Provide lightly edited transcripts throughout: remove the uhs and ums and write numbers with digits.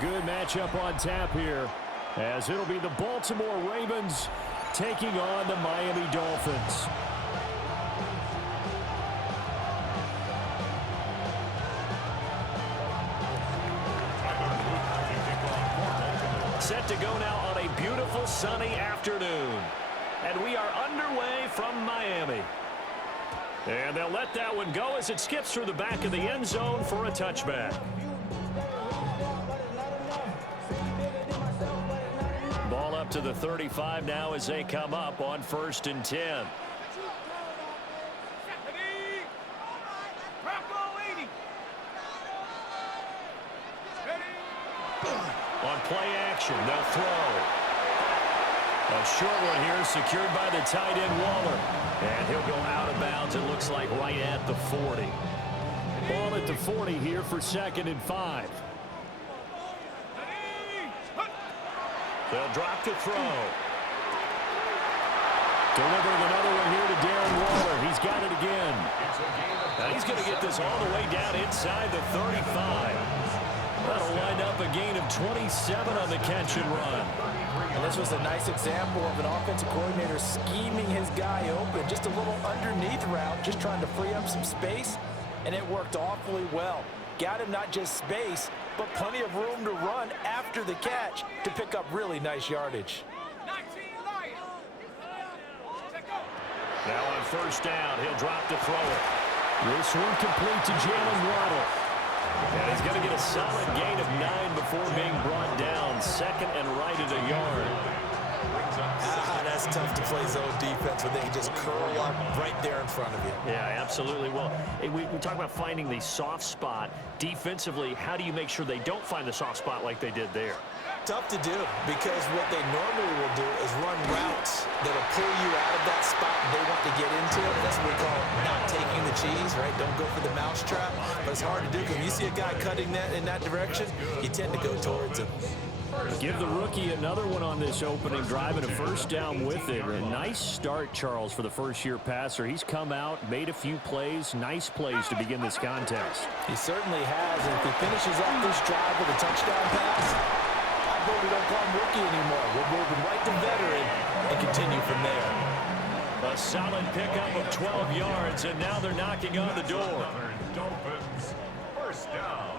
good matchup on tap here, as it'll be the Baltimore Ravens taking on the Miami Dolphins. Set to go now on a beautiful sunny afternoon. And we are underway from Miami. And they'll let that one go as it skips through the back of the end zone for a touchback. Ball up to the 35 now as they come up on 1st and 10. On play action, they'll throw. A short one here secured by the tight end Waller. And he'll go out of bounds, it looks like right at the 40. Ball at the 40 here for 2nd and 5. They'll drop to throw. Delivering another one here to Darren Waller. He's got it again. Now he's going to get this all the way down inside the 35. That'll wind up a gain of 27 on the catch and run. And this was a nice example of an offensive coordinator scheming his guy open. Just a little underneath route, just trying to free up some space, and it worked awfully well. Got him not just space, but plenty of room to run after the catch to pick up really nice yardage. Now on 1st down, he'll drop to throw it. This one complete to Jalen Waddle. And he's going to get a solid gain of 9 before being brought down. 2nd and right at a yard. That's tough to play zone defense when they can just curl up right there in front of you. Yeah, absolutely. Well, we talk about finding the soft spot. Defensively, how do you make sure they don't find the soft spot like they did there? Tough to do, because what they normally will do is run routes that will pull you out of that spot they want to get into. That's what we call not taking the cheese, right? Don't go for the mousetrap. But it's hard to do because when you see a guy cutting that in that direction, you tend to go towards him. Give the rookie another one on this opening drive and a 1st down with it. A nice start, Charles, for the first-year passer. He's come out, made a few plays, nice plays to begin this contest. He certainly has, and if he finishes up this drive with a touchdown pass, I vote we don't call him rookie anymore. We'll move him right to veteran and continue from there. A solid pickup of 12 yards, and now they're knocking on the door. Dolphins, 1st down.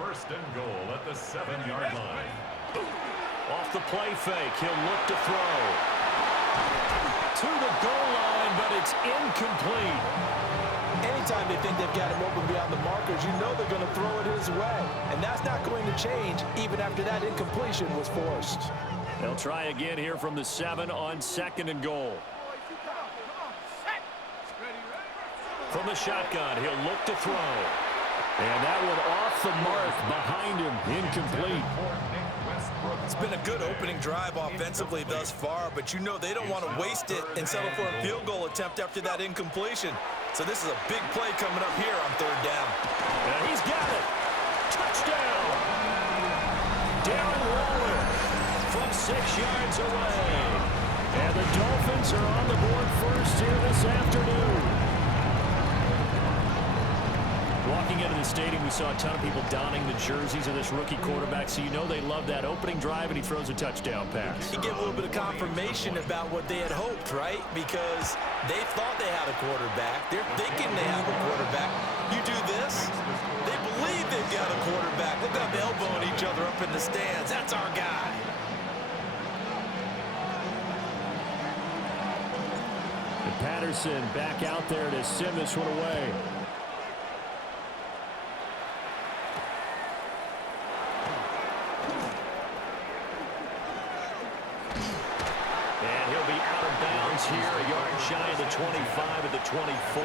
1st and goal at the 7-yard line. Off the play fake, he'll look to throw. To the goal line, but it's incomplete. Anytime they think they've got him open beyond the markers, you know they're going to throw it his way. And that's not going to change even after that incompletion was forced. They'll try again here from the 7 on 2nd and goal. From the shotgun, he'll look to throw. And that one off the mark behind him, incomplete. It's been a good opening drive offensively thus far, but you know they don't want to waste it and settle for a field goal attempt after that incompletion. So this is a big play coming up here on 3rd down. And he's got it. Touchdown. Darren Waller from 6 yards away. And the Dolphins are on the board first here this afternoon. Walking into the stadium, we saw a ton of people donning the jerseys of this rookie quarterback, so you know they love that opening drive, and he throws a touchdown pass. You get a little bit of confirmation about what they had hoped, right? Because they thought they had a quarterback. They're thinking they have a quarterback. You do this, they believe they've got a quarterback. Look at them elbowing each other up in the stands. That's our guy. And Patterson back out there to send this one away. Here, a yard shy of the 25 at the 24.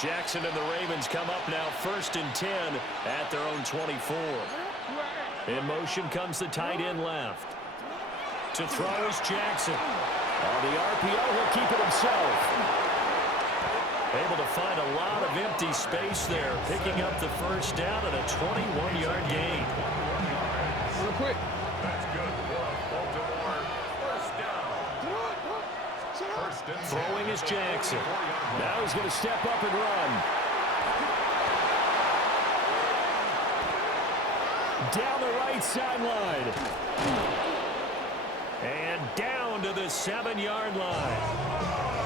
Jackson and the Ravens come up now 1st and 10 at their own 24. In motion comes the tight end left. To throw is Jackson. On the RPO, he'll keep it himself. Able to find a lot of empty space there, picking up the 1st down and a 21-yard gain. Real quick. That's good for Baltimore. 1st down. 1st and 10. Throwing is Jackson. Now he's going to step up and run. Down the right sideline. And down to the 7-yard line.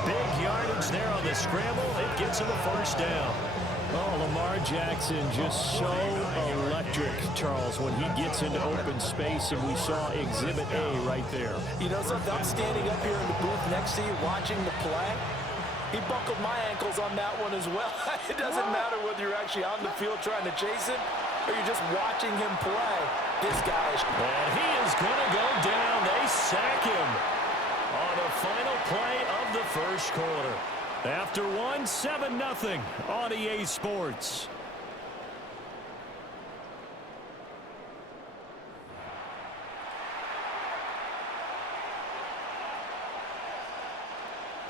Big yardage there on the scramble. It gets him a first down. Oh, Lamar Jackson just so electric, Charles, when he gets into open space, and we saw Exhibit A right there. You know something? I'm standing up here in the booth next to you watching the play. He buckled my ankles on that one as well. It doesn't matter whether you're actually on the field trying to chase him or you're just watching him play. This guy is... And he is going to go down. They sack him on the final play of the first quarter. After 7-0 on EA Sports.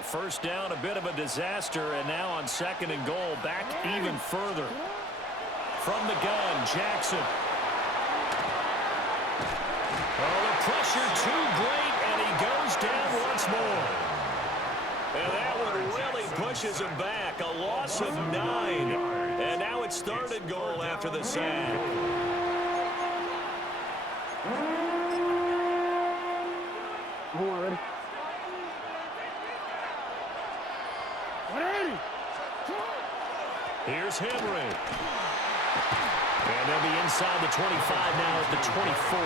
First down, a bit of a disaster, and now on 2nd and goal, back even further. From the gun, Jackson. Oh, the pressure too great, and he goes down once more. And that one really pushes him back. A loss of 9. And now it's 3rd and goal after the sack. Here's Henry. And they'll be inside the 25 now at the 24.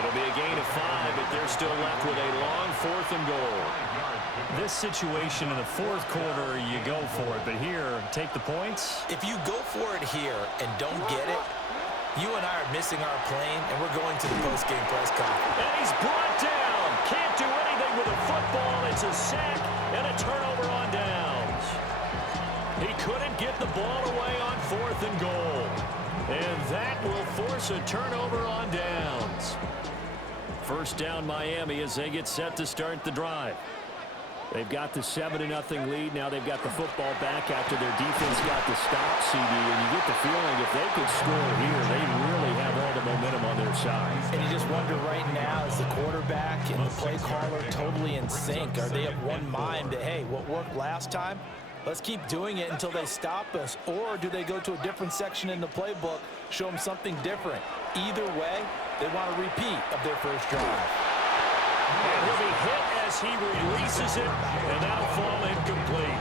It'll be a gain of 5, but they're still left with a long 4th and goal. This situation in the 4th quarter, you go for it. But here, take the points. If you go for it here and don't get it, you and I are missing our plane, and we're going to the post-game press conference. And he's brought down. Can't do anything with a football. It's a sack and a turnover on downs. He couldn't get the ball away on 4th and goal. And that will force a turnover on downs. First down Miami as they get set to start the drive. They've got the 7-0 lead. Now they've got the football back after their defense got the stop, CD. And you get the feeling if they could score here, they really have all the momentum on their side. And you just wonder right now, is the quarterback and the play caller totally in sync? Are they of one mind that, hey, what worked last time, let's keep doing it until they stop us? Or do they go to a different section in the playbook, show them something different? Either way, they want a repeat of their first drive. And he'll be hit as he releases it, and that'll fall incomplete.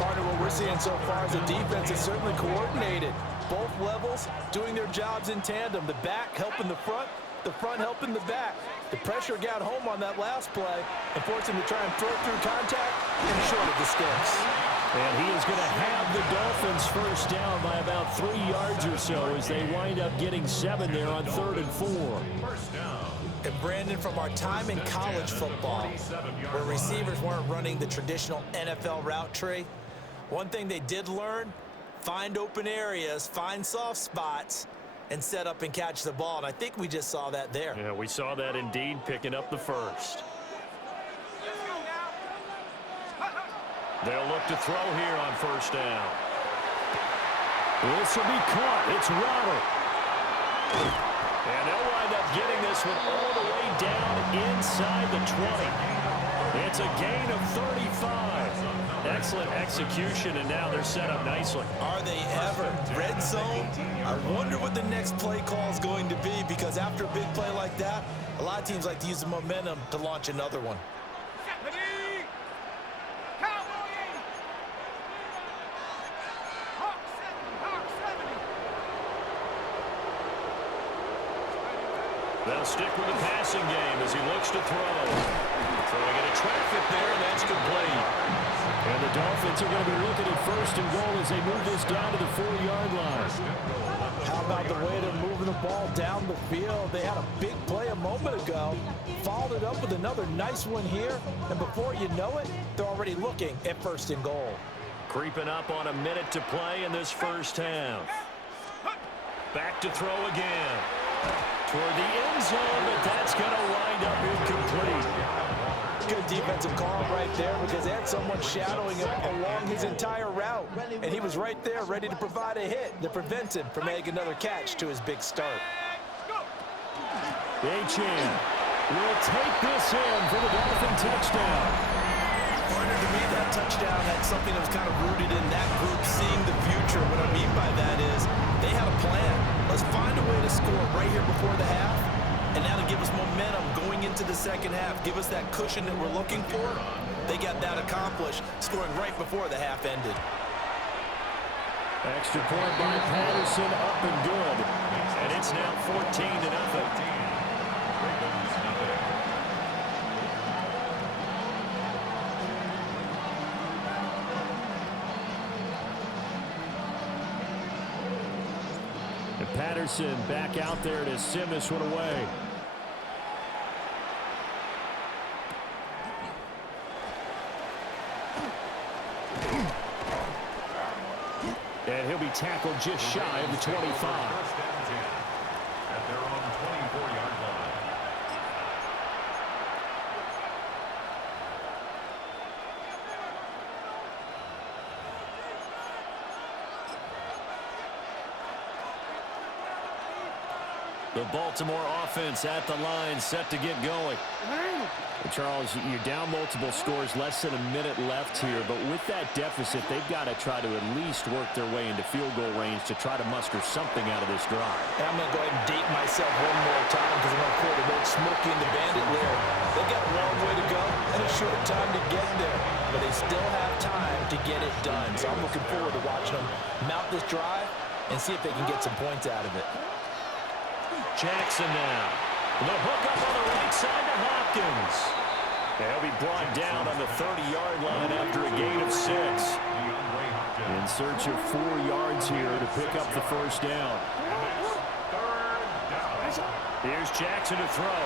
Part of what we're seeing so far is the defense is certainly coordinated. Both levels doing their jobs in tandem. The back helping the front helping the back. The pressure got home on that last play and forced him to try and throw through contact and short of the sticks. And he is going to have the Dolphins first down by about 3 yards or so as they wind up getting 7 there on 3rd and 4. First down. And Brandon, from our time in college football, where receivers weren't running the traditional NFL route tree, one thing they did learn, find open areas, find soft spots, and set up and catch the ball. And I think we just saw that there. Yeah, we saw that indeed, picking up the first. They'll look to throw here on first down. This will be caught. It's Waddle. And they'll wind up getting this one all the way down inside the 20. It's a gain of 35. Excellent execution, and now they're set up nicely. Are they ever? Red zone? I wonder what the next play call is going to be, because after a big play like that, a lot of teams like to use the momentum to launch another one. They'll stick with the passing game as he looks to throw. Throwing into traffic there, and that's complete. And the Dolphins are going to be looking at 1st and goal as they move this down to the 4-yard line. How about the way they're moving the ball down the field? They had a big play a moment ago, followed it up with another nice one here, and before you know it, they're already looking at 1st and goal. Creeping up on a minute to play in this first half. Back to throw again. Toward the end zone, but that's going to wind up incomplete. Good defensive call right there, because they had someone shadowing him along his entire route, and he was right there ready to provide a hit to prevent him from making another catch to his big start. Achane will take this in for the Dolphin touchdown. touchdown had something that was kind of rooted in that group seeing the future. What I mean by that is they had a plan. Let's find a way to score right here before the half, and now to give us momentum going into the second half, give us that cushion that we're looking for. They got that accomplished, scoring right before the half ended. Extra point by Patterson, up and good. And it's now 14-0. And Patterson back out there to sim this one away. And he'll be tackled just shy of the 25. First and 10 at their own 24-yard line. The Baltimore offense at the line, set to get going. And Charles, you're down multiple scores, less than a minute left here, but with that deficit, they've got to try to at least work their way into field goal range to try to muster something out of this drive. And I'm going to go ahead and date myself one more time because I'm going to quote about Smokey and the Bandit lyric. They got a long way to go and a short time to get there, but they still have time to get it done. So I'm looking forward to watching them mount this drive and see if they can get some points out of it. Jackson now. The hook up on the right side to Hopkins. And he'll be brought down on the 30-yard line after a gain of 6. In search of 4 yards here to pick up the first down. Here's Jackson to throw.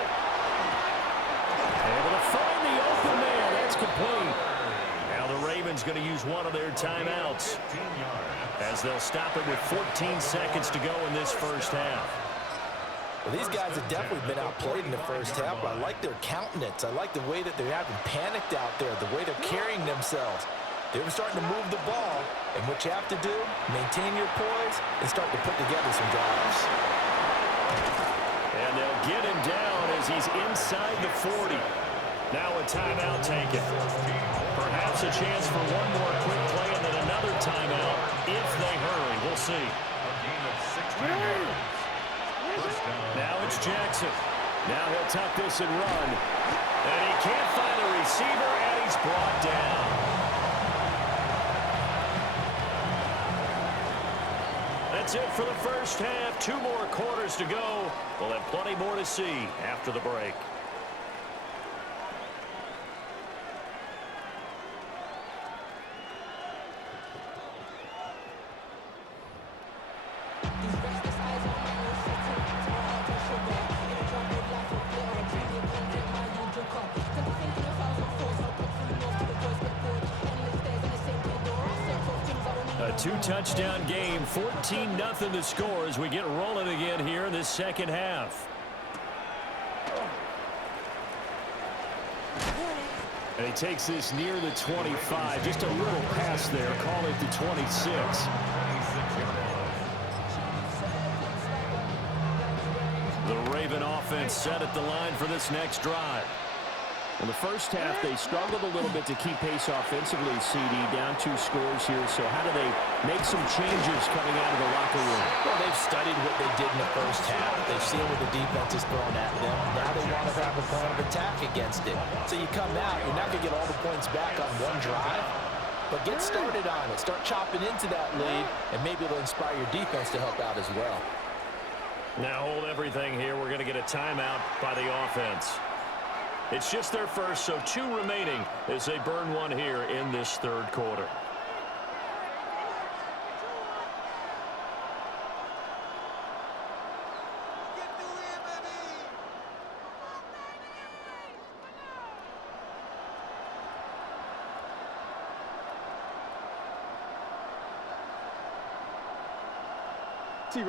Able to find the open man. That's complete. Now the Ravens going to use one of their timeouts as they'll stop it with 14 seconds to go in this first half. Well, these guys have definitely been outplayed in the first half, but I like their countenance. I like the way that they're having panicked out there, the way they're carrying themselves. They're starting to move the ball, and what you have to do, maintain your poise and start to put together some drives. And they'll get him down as he's inside the 40. Now a timeout taken. Perhaps a chance for one more quick play and then another timeout if they hurry. We'll see. A gain of 16 yards. Now it's Jackson. Now he'll tuck this and run. And he can't find the receiver, and he's brought down. That's it for the first half. 2 more quarters to go. We'll have plenty more to see after the break. A 2-touchdown game, 14-0 the score as we get rolling again here in this second half. And he takes this near the 25, just a little pass there, call it the 26. The Raven offense set at the line for this next drive. In the first half, they struggled a little bit to keep pace offensively, CD, down 2 scores here. So how do they make some changes coming out of the locker room? Well, they've studied what they did in the first half. They've seen what the defense is throwing at them. Now they want to have a plan of attack against it. So you come out, you're not going to get all the points back on one drive, but get started on it. Start chopping into that lead, and maybe it'll inspire your defense to help out as well. Now hold everything here. We're going to get a timeout by the offense. It's just their first, so 2 remaining as they burn one here in this third quarter.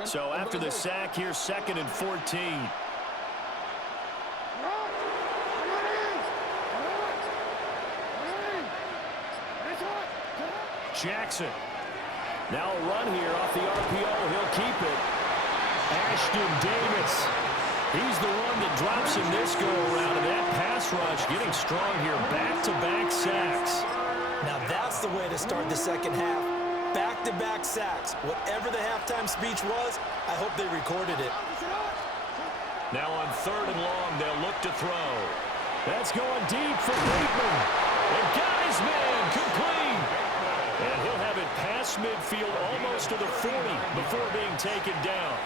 So after the sack, here's 2nd and 14. Jackson. Now a run here off the RPO. He'll keep it. Ashton Davis. He's the one that drops him this go-around. And that pass rush getting strong here. Back-to-back sacks. Now that's the way to start the second half. Back-to-back sacks. Whatever the halftime speech was, I hope they recorded it. Now on 3rd and long, they'll look to throw. That's going deep for Bateman. And got his man complete. And he'll have it past midfield almost to the 40 before being taken down.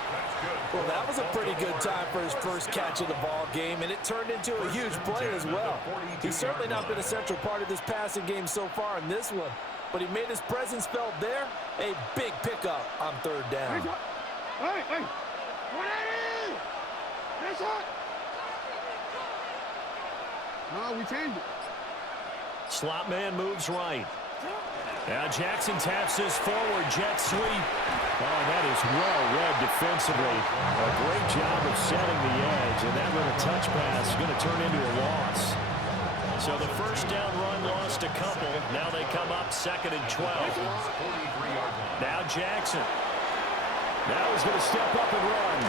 Well, that was a pretty good time for his first catch of the ball game, and it turned into a huge play as well. He's certainly not been a central part of this passing game so far in this one, but he made his presence felt there. A big pickup on 3rd down. No, we changed it. Slot man moves right. Now Jackson taps this forward jet sweep. Oh, that is well read defensively. A great job of setting the edge, and that little touch pass is going to turn into a loss. So the first down run lost a couple. Now they come up 2nd and 12. Now Jackson. Now he's going to step up and run.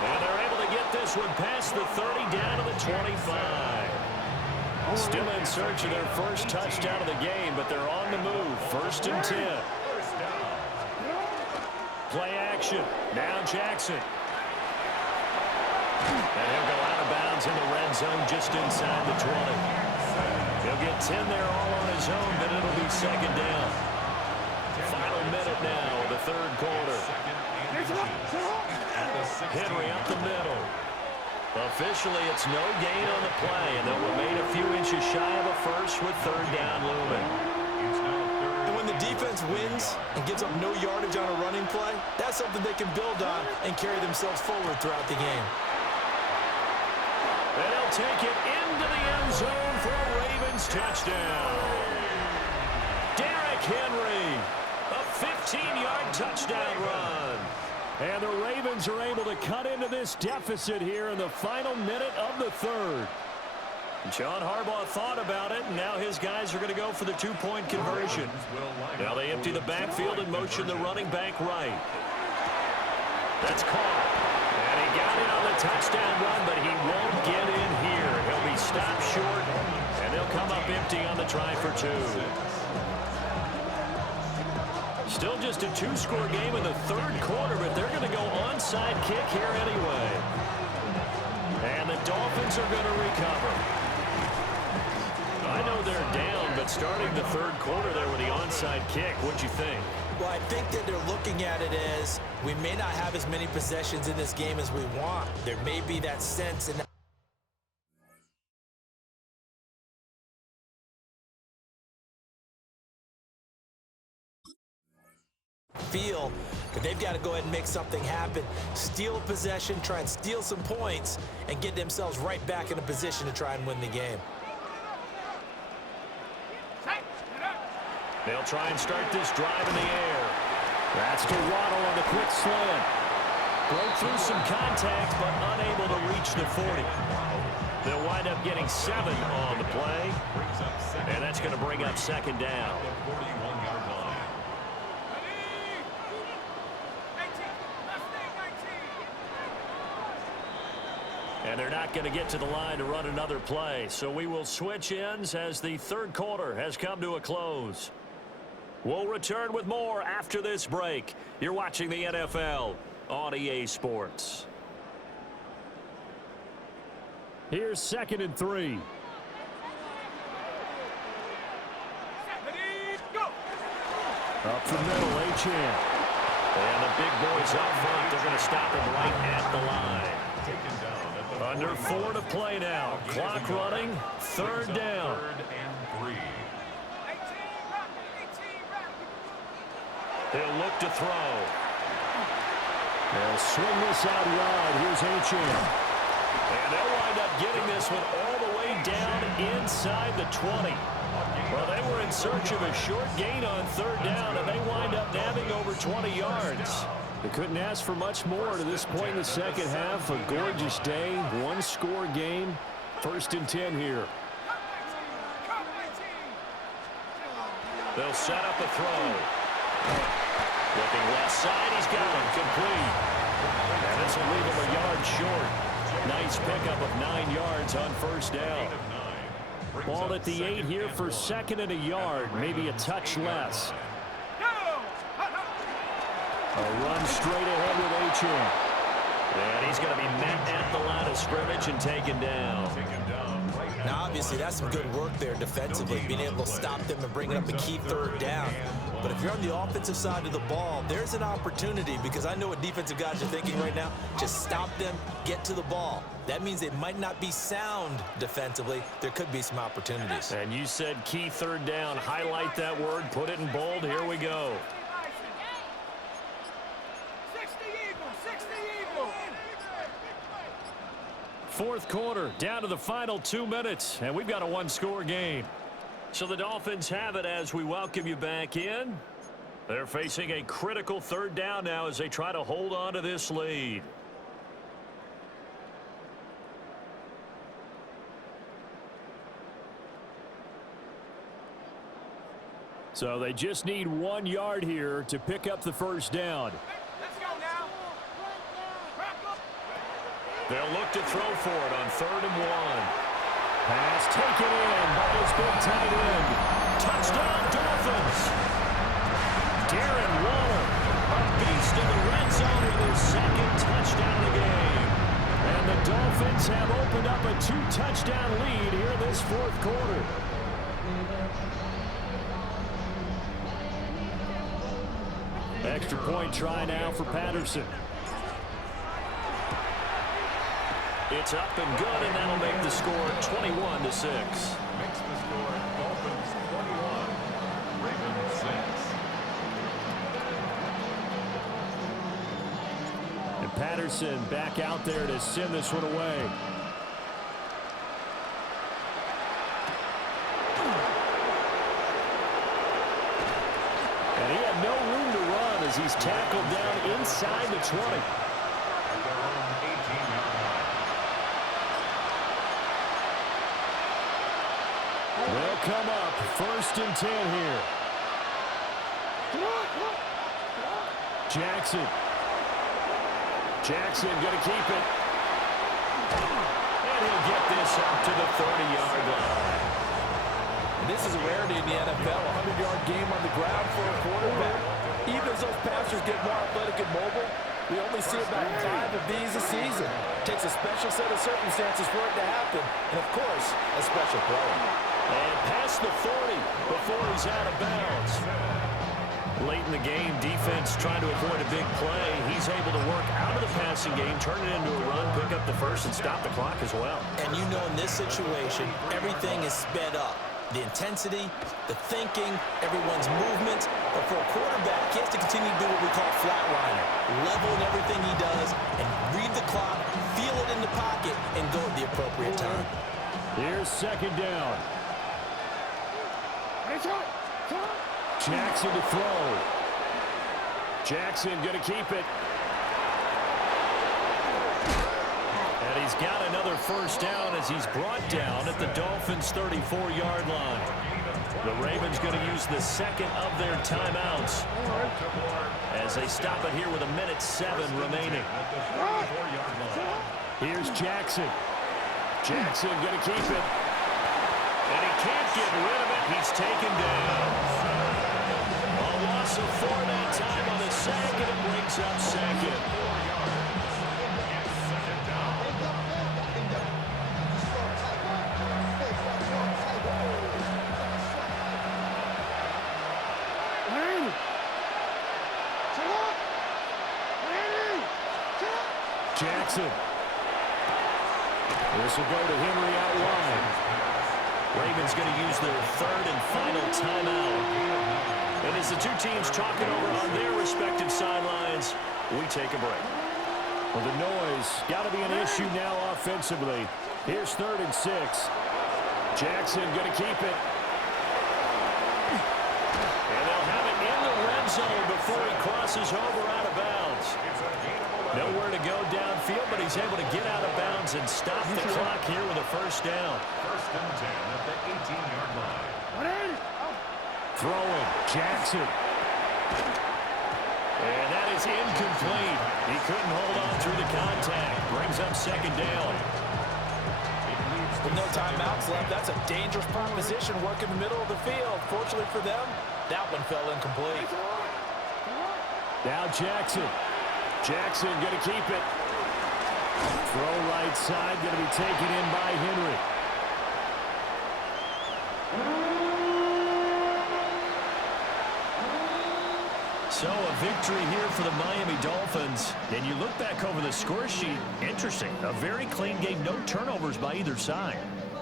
And they're able to get this one past the 30 down to the 25. Still in search of their first touchdown of the game, but they're on the move. 1st and 10. Play action. Now Jackson. And he'll go out of bounds in the red zone just inside the 20. He'll get 10 there all on his own, but it'll be 2nd down. Final minute now of the 3rd quarter. Henry up the middle. Officially, it's no gain on the play, and they'll remain a few inches shy of a first with 3rd down looming. And when the defense wins and gives up no yardage on a running play, that's something they can build on and carry themselves forward throughout the game. And he'll take it into the end zone for a Ravens touchdown. Derrick Henry, a 15-yard touchdown run. And the Ravens are able to cut into this deficit here in the final minute of the 3rd. John Harbaugh thought about it, and now his guys are going to go for the 2-point conversion. Now they empty the backfield and motion the running back right. That's caught. And he got in on the touchdown run, but he won't get in here. He'll be stopped short, and they'll come up empty on the try for 2. Still just a 2-score game in the 3rd quarter, but they're going to go onside kick here anyway. And the Dolphins are going to recover. I know they're down, but starting the 3rd quarter there with the onside kick, what'd you think? Well, I think that they're looking at it as we may not have as many possessions in this game as we want. There may be that sense in feel that they've got to go ahead and make something happen, steal a possession, try and steal some points, and get themselves right back in a position to try and win the game. They'll try and start this drive in the air. That's to Waddle on the quick slant. Broke through some contact, but unable to reach the 40. They'll wind up getting 7 on the play, and that's going to bring up 2nd down. And they're not going to get to the line to run another play, so we will switch ends as the 3rd quarter has come to a close. We'll return with more after this break. You're watching the NFL on EA Sports. Here's 2nd and 3. Up the middle, Achane. And the big boys up front, they're going to stop him right at the line. Under 4 to play now. Clock running, 3rd down. They'll look to throw. They'll swing this out wide. Here's Achane. And they'll wind up getting this one all the way down inside the 20. Well, they were in search of a short gain on 3rd down, and they wind up nabbing over 20 yards. They couldn't ask for much more to this point in the second half. A gorgeous day, 1-score game. 1st and 10 here. They'll set up a throw. Looking left side, he's got him complete. And this will leave him a yard short. Nice pickup of 9 yards on 1st down. Ball at the 8 here for second and a yard, maybe a touch less. A run straight ahead with Achane. And he's going to be met at the line of scrimmage and taken down. Now, obviously, that's some good work there defensively, being able to stop them and bring up a key third down. But if you're on the offensive side of the ball, there's an opportunity, because I know what defensive guys are thinking right now. Just stop them, get to the ball. That means they might not be sound defensively. There could be some opportunities. And you said key third down. Highlight that word. Put it in bold. Here we go. Fourth quarter, down to the final 2 minutes, and we've got a one-score game. So the Dolphins have it as we welcome you back in. They're facing a critical third down now as they try to hold on to this lead. So they just need 1 yard here to pick up the first down. They'll look to throw for it on 3rd and 1. Pass taken in by his big tight end. Touchdown, Dolphins. Darren Waller, a beast in the red zone with his second touchdown of the game. And the Dolphins have opened up a 2-touchdown lead here in this fourth quarter. Extra point try now for Patterson. It's up and good, and that'll make the score 21-6. Makes the score Dolphins 21, Ravens 6. And Patterson back out there to send this one away. And he had no room to run as he's tackled down inside the 20. At their own 18-yard line. They'll come up 1st and 10 here. Jackson going to keep it. And he'll get this up to the 30-yard line. And this is a rarity in the NFL, a 100-yard game on the ground for a quarterback. Even as those passers get more athletic and mobile, we only see about 5 of these a season. It takes a special set of circumstances for it to happen, and of course, a special player. And past the 40 before he's out of bounds. Late in the game, defense trying to avoid a big play. He's able to work out of the passing game, turn it into a run, pick up the first, and stop the clock as well. And you know in this situation, everything is sped up. The intensity, the thinking, everyone's movement. But for a quarterback, he has to continue to do what we call flatliner. Level in everything he does and read the clock, feel it in the pocket, and go at the appropriate time. Here's 2nd down. Jackson to throw. Jackson going to keep it. And he's got another first down as he's brought down at the Dolphins' 34-yard line. The Ravens going to use the second of their timeouts as they stop it here with 1:07 remaining. Here's Jackson. Jackson going to keep it. And he can't get rid of it. He's taken down. A loss of 4 that time on the sack, and it brings up second. Jackson. This will go to Henry out wide. Ravens going to use their 3rd and final timeout. And as the two teams talking over on their respective sidelines, we take a break. Well, the noise got to be an issue now offensively. Here's 3rd and 6. Jackson going to keep it. And they'll have it in the red zone before he crosses over out of bounds. Nowhere to go downfield, but he's able to get out of bounds and stop the clock here with a first down. 1st and 10 at the 18-yard line. Throwing. Jackson. And that is incomplete. He couldn't hold on through the contact. Brings up 2nd down. When no timeouts left. That's a dangerous proposition, working the middle of the field. Fortunately for them, that one fell incomplete. Now Jackson. Jackson going to keep it. Throw right side, going to be taken in by Henry. So a victory here for the Miami Dolphins. And you look back over the score sheet, interesting. A very clean game, no turnovers by either side.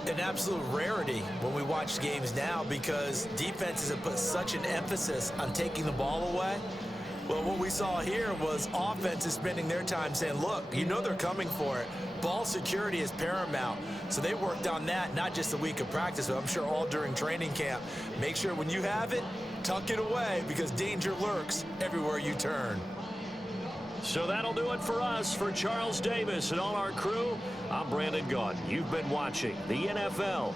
An absolute rarity when we watch games now because defenses have put such an emphasis on taking the ball away. Well, what we saw here was offenses spending their time saying, look, you know they're coming for it. Ball security is paramount. So they worked on that, not just a week of practice, but I'm sure all during training camp. Make sure when you have it, tuck it away because danger lurks everywhere you turn. So that'll do it for us. For Charles Davis and all our crew, I'm Brandon Gaudin. You've been watching the NFL